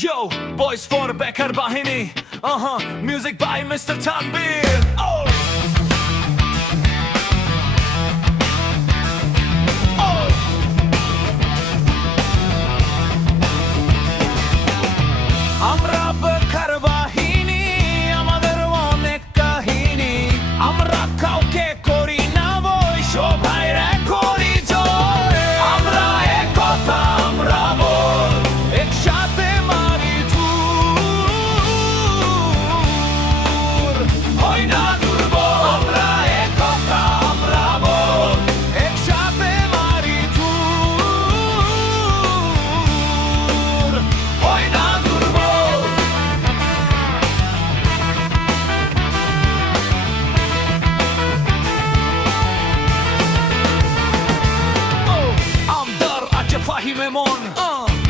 Yo, boys for Bekar Bahini. Music by Mr. Tanbir. Oh. আমরা বেকার বাহিনী, আমাদের অনেক কাহিনী। আমরা কাউকে করি না বই, সবাই রে করি জয়। আমরা একতা, আমরা বল, একসাথে মারি ধুর। হয় না দুর্বল, আমরা একতা, আমরা বল, একসাথে মারি ধুর। হয় না Fahimemon,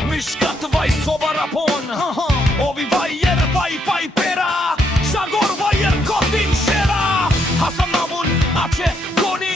Mishkat vai sobarapon, Ovi vaier vai pera, Sagor vaier kotin shera, Hasan namun ace koni